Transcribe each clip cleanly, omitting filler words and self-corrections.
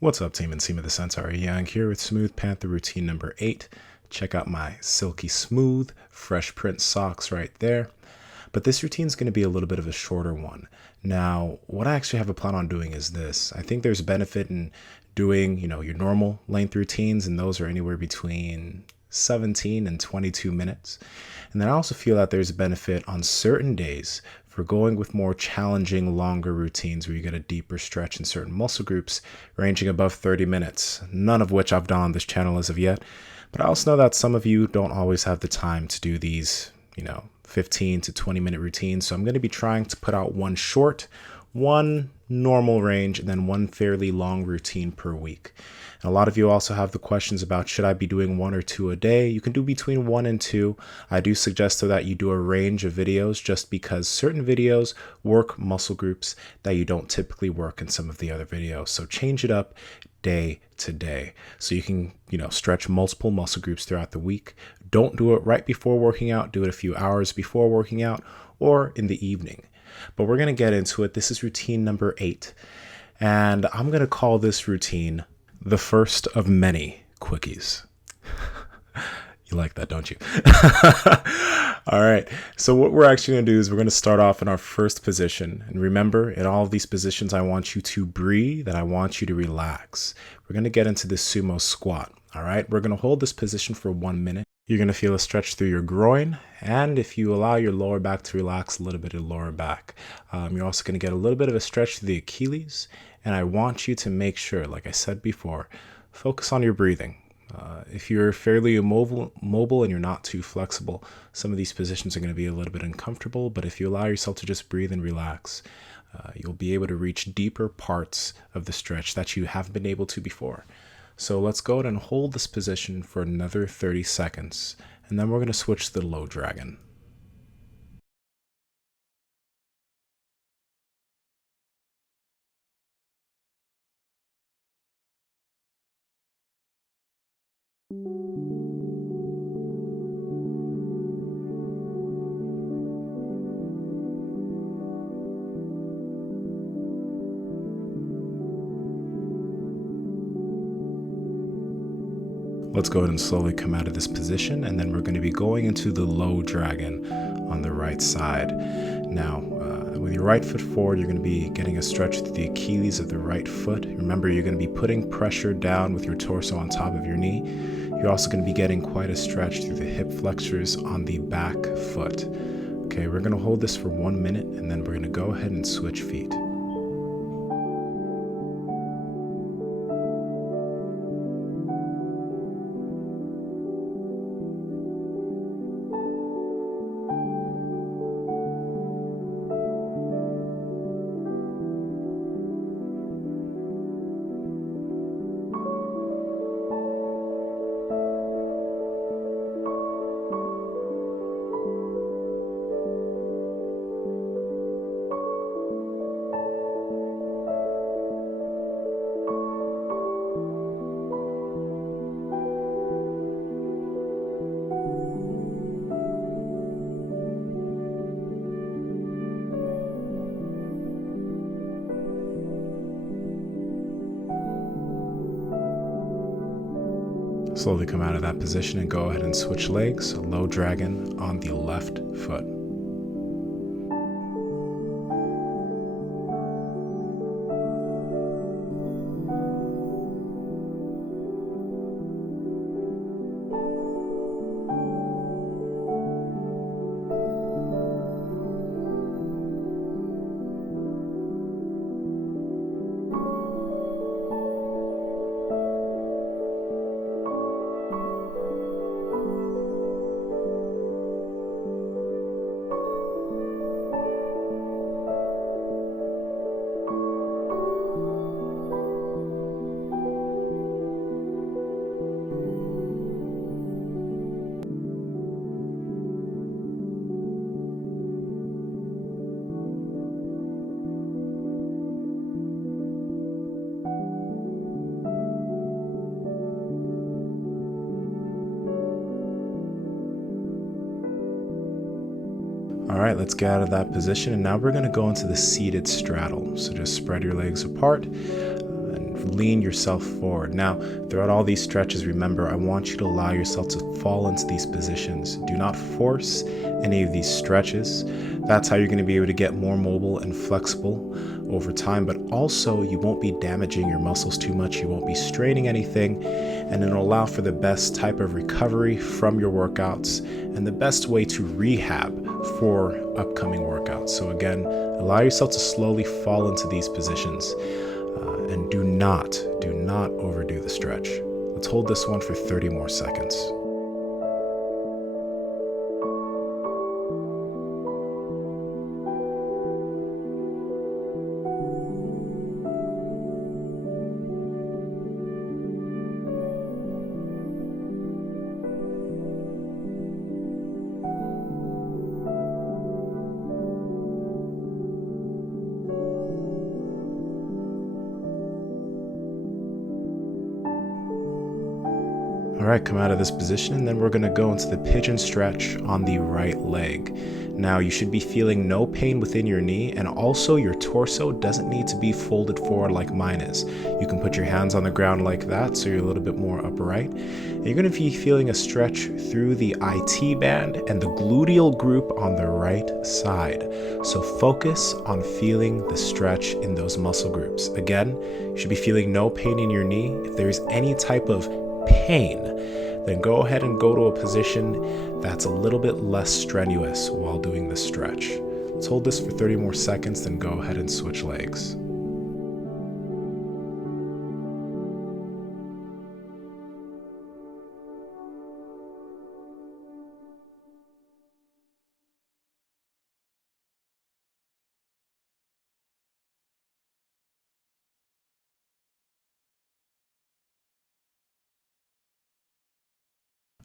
What's up, team? Nsima the Centaur Inyang here with Smooth Panther routine number 8. Check out my silky smooth, fresh print socks right there. But this routine is going to be a little bit of a shorter one. Now, what I actually have a plan on doing is this. I think there's benefit in doing, your normal length routines, and those are anywhere between 17 and 22 minutes. And then I also feel that there's a benefit on certain days for going with more challenging, longer routines where you get a deeper stretch in certain muscle groups ranging above 30 minutes, none of which I've done on this channel as of yet. But I also know that some of you don't always have the time to do these, 15 to 20 minute routines. So I'm going to be trying to put out one short, one normal range, and then one fairly long routine per week. And a lot of you also have the questions about, should I be doing 1 or 2 a day? You can do between 1 and 2. I do suggest though that you do a range of videos just because certain videos work muscle groups that you don't typically work in some of the other videos. So change it up day to day so you can, stretch multiple muscle groups throughout the week. Don't do it right before working out. Do it a few hours before working out or in the evening. But we're going to get into it. This is routine number 8. And I'm going to call this routine the first of many quickies. You like that, don't you? All right. So what we're actually going to do is we're going to start off in our first position. And remember, in all of these positions, I want you to breathe and I want you to relax. We're going to get into the Sumo Squat. All right. We're going to hold this position for 1 minute. You're going to feel a stretch through your groin. And if you allow your lower back to relax, a little bit of lower back. You're also going to get a little bit of a stretch through the Achilles. And I want you to make sure, like I said before, focus on your breathing. If you're fairly mobile and you're not too flexible, some of these positions are going to be a little bit uncomfortable. But if you allow yourself to just breathe and relax, you'll be able to reach deeper parts of the stretch that you haven't been able to before. So let's go ahead and hold this position for another 30 seconds. And then we're going to switch to the low dragon. Let's go ahead and slowly come out of this position, and then we're going to be going into the low dragon on the right side. Now, with your right foot forward, you're going to be getting a stretch through the Achilles of the right foot. Remember, you're going to be putting pressure down with your torso on top of your knee. You're also going to be getting quite a stretch through the hip flexors on the back foot. Okay, we're going to hold this for 1 minute, and then we're going to go ahead and switch feet. Slowly come out of that position and go ahead and switch legs, low dragon on the left foot. All right, let's get out of that position. And now we're going to go into the seated straddle. So just spread your legs apart and lean yourself forward. Now, throughout all these stretches, remember, I want you to allow yourself to fall into these positions. Do not force any of these stretches. That's how you're going to be able to get more mobile and flexible over time, but also you won't be damaging your muscles too much. You won't be straining anything, and it'll allow for the best type of recovery from your workouts and the best way to rehab for upcoming workouts. So again, allow yourself to slowly fall into these positions, and do not overdo the stretch. Let's hold this one for 30 more seconds. All right, come out of this position, and then we're going to go into the pigeon stretch on the right leg. Now, you should be feeling no pain within your knee, and also your torso doesn't need to be folded forward like mine is. You can put your hands on the ground like that, so you're a little bit more upright. And you're going to be feeling a stretch through the IT band and the gluteal group on the right side. So focus on feeling the stretch in those muscle groups. Again, you should be feeling no pain in your knee. If there's any type of pain, then go ahead and go to a position that's a little bit less strenuous while doing the stretch. Let's hold this for 30 more seconds, then go ahead and switch legs.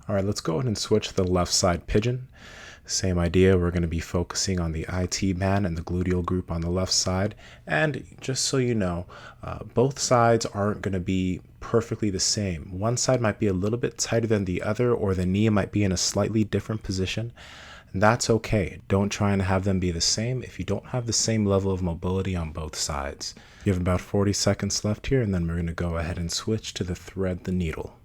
All right, let's go ahead and switch to the left side pigeon. Same idea, we're going to be focusing on the IT band and the gluteal group on the left side. And just so you know, both sides aren't going to be perfectly the same. One side might be a little bit tighter than the other, or the knee might be in a slightly different position. And that's okay. Don't try and have them be the same if you don't have the same level of mobility on both sides. You have about 40 seconds left here, and then we're going to go ahead and switch to the thread the needle.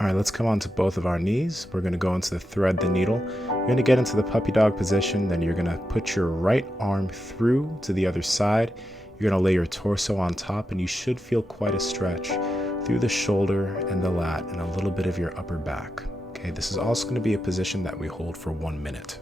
All right, let's come on to both of our knees. We're going to go into the thread the needle. You're going to get into the puppy dog position. Then you're going to put your right arm through to the other side. You're going to lay your torso on top, and you should feel quite a stretch through the shoulder and the lat and a little bit of your upper back. Okay, this is also going to be a position that we hold for 1 minute.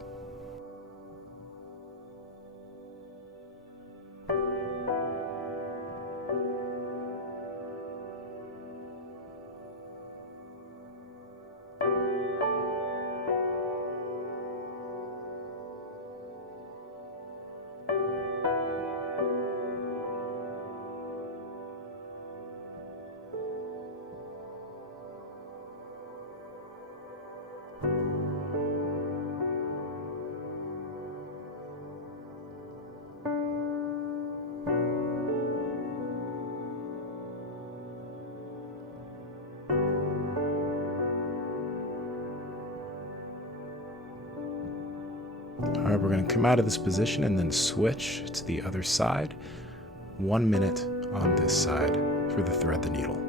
All right, we're going to come out of this position and then switch to the other side. 1 minute on this side for the thread the needle.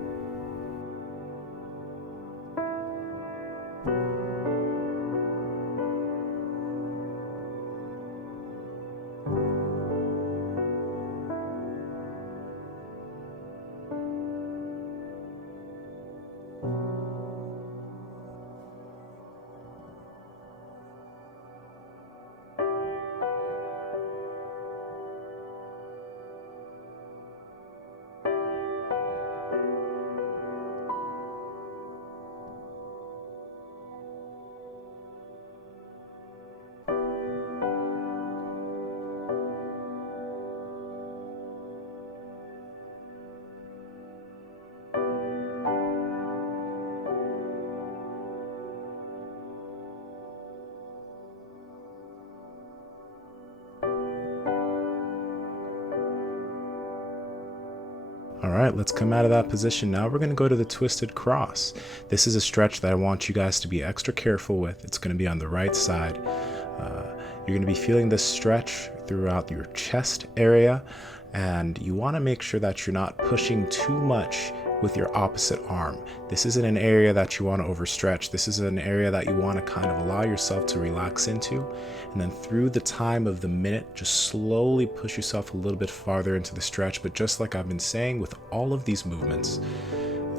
All right, let's come out of that position. Now we're going to go to the twisted cross. This is a stretch that I want you guys to be extra careful with. It's going to be on the right side. You're going to be feeling this stretch throughout your chest area, and you want to make sure that you're not pushing too much with your opposite arm. This isn't an area that you want to overstretch. This is an area that you want to kind of allow yourself to relax into. And then through the time of the minute, just slowly push yourself a little bit farther into the stretch. But just like I've been saying with all of these movements,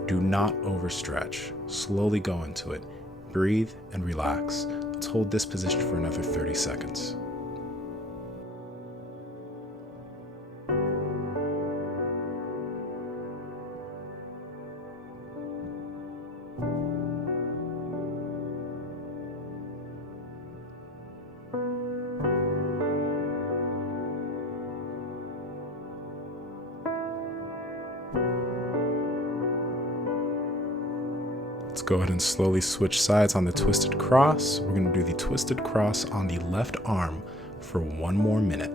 do not overstretch. Slowly go into it. Breathe and relax. Let's hold this position for another 30 seconds. Let's go ahead and slowly switch sides on the twisted cross. We're going to do the twisted cross on the left arm for 1 more minute.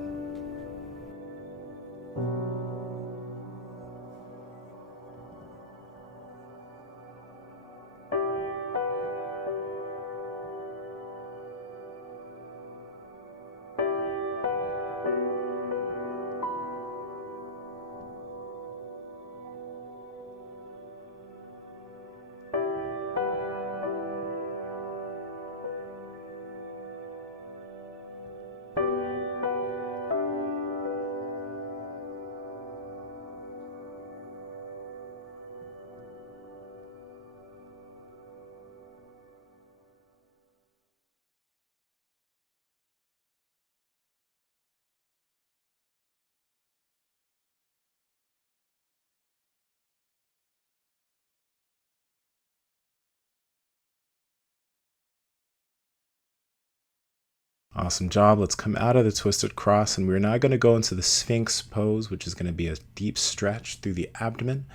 Awesome job. Let's come out of the twisted cross, and we're now going to go into the Sphinx pose, which is going to be a deep stretch through the abdomen.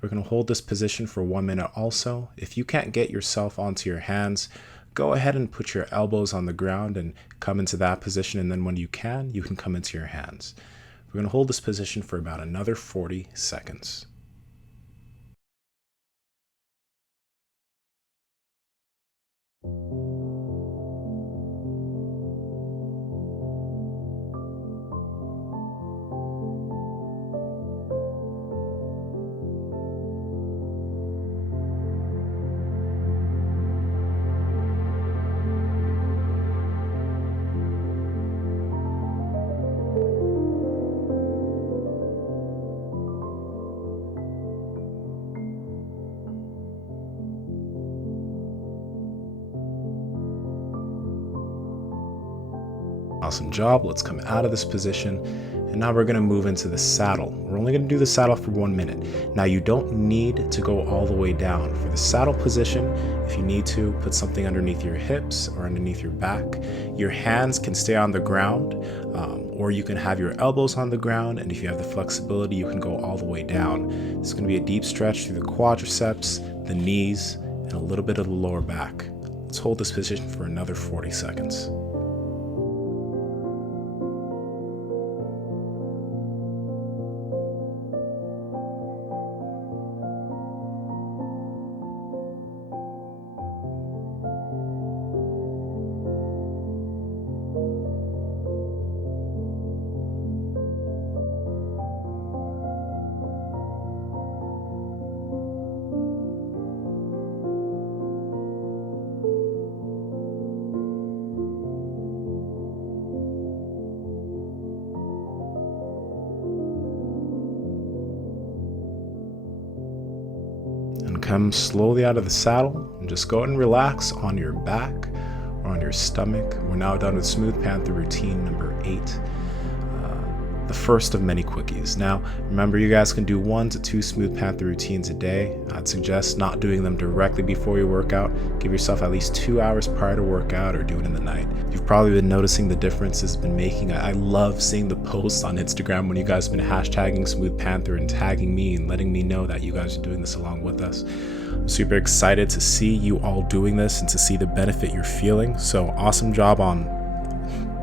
We're going to hold this position for 1 minute also. If you can't get yourself onto your hands, go ahead and put your elbows on the ground and come into that position, and then when you can come into your hands. We're going to hold this position for about another 40 seconds. Awesome job. Let's come out of this position, and now we're going to move into the saddle. We're only going to do the saddle for 1 minute. Now you don't need to go all the way down. For the saddle position, if you need to, put something underneath your hips or underneath your back. Your hands can stay on the ground, or you can have your elbows on the ground, and if you have the flexibility, you can go all the way down. It's going to be a deep stretch through the quadriceps, the knees, and a little bit of the lower back. Let's hold this position for another 40 seconds. Come slowly out of the saddle and just go ahead and relax on your back or on your stomach. We're now done with Smooth Panther routine number 8, the first of many quickies. Now, remember, you guys can do 1 to 2 Smooth Panther routines a day. I'd suggest not doing them directly before your workout. Give yourself at least 2 hours prior to workout, or do it in the night. You've probably been noticing the difference it's been making. I love seeing the posts on Instagram when you guys have been hashtagging Smooth Panther and tagging me and letting me know that you guys are doing this along with us. I'm super excited to see you all doing this and to see the benefit you're feeling. So awesome job on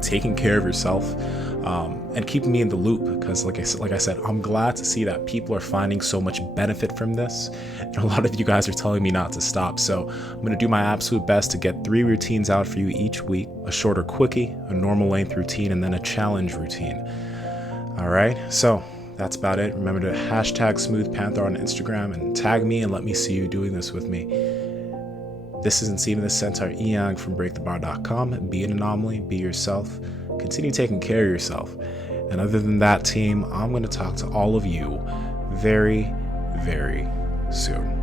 taking care of yourself. and keeping me in the loop, because like I said, I'm glad to see that people are finding so much benefit from this, and a lot of you guys are telling me not to stop. So I'm going to do my absolute best to get 3 routines out for you each week: a shorter quickie, a normal length routine, and then a challenge routine. All right, so that's about it. Remember to hashtag Smooth Panther on Instagram and tag me and let me see you doing this with me. This is Nsima, the Centaur Inyang from BreakTheBar.com. Be an anomaly, be yourself, continue taking care of yourself. And other than that, team, I'm going to talk to all of you very, very soon.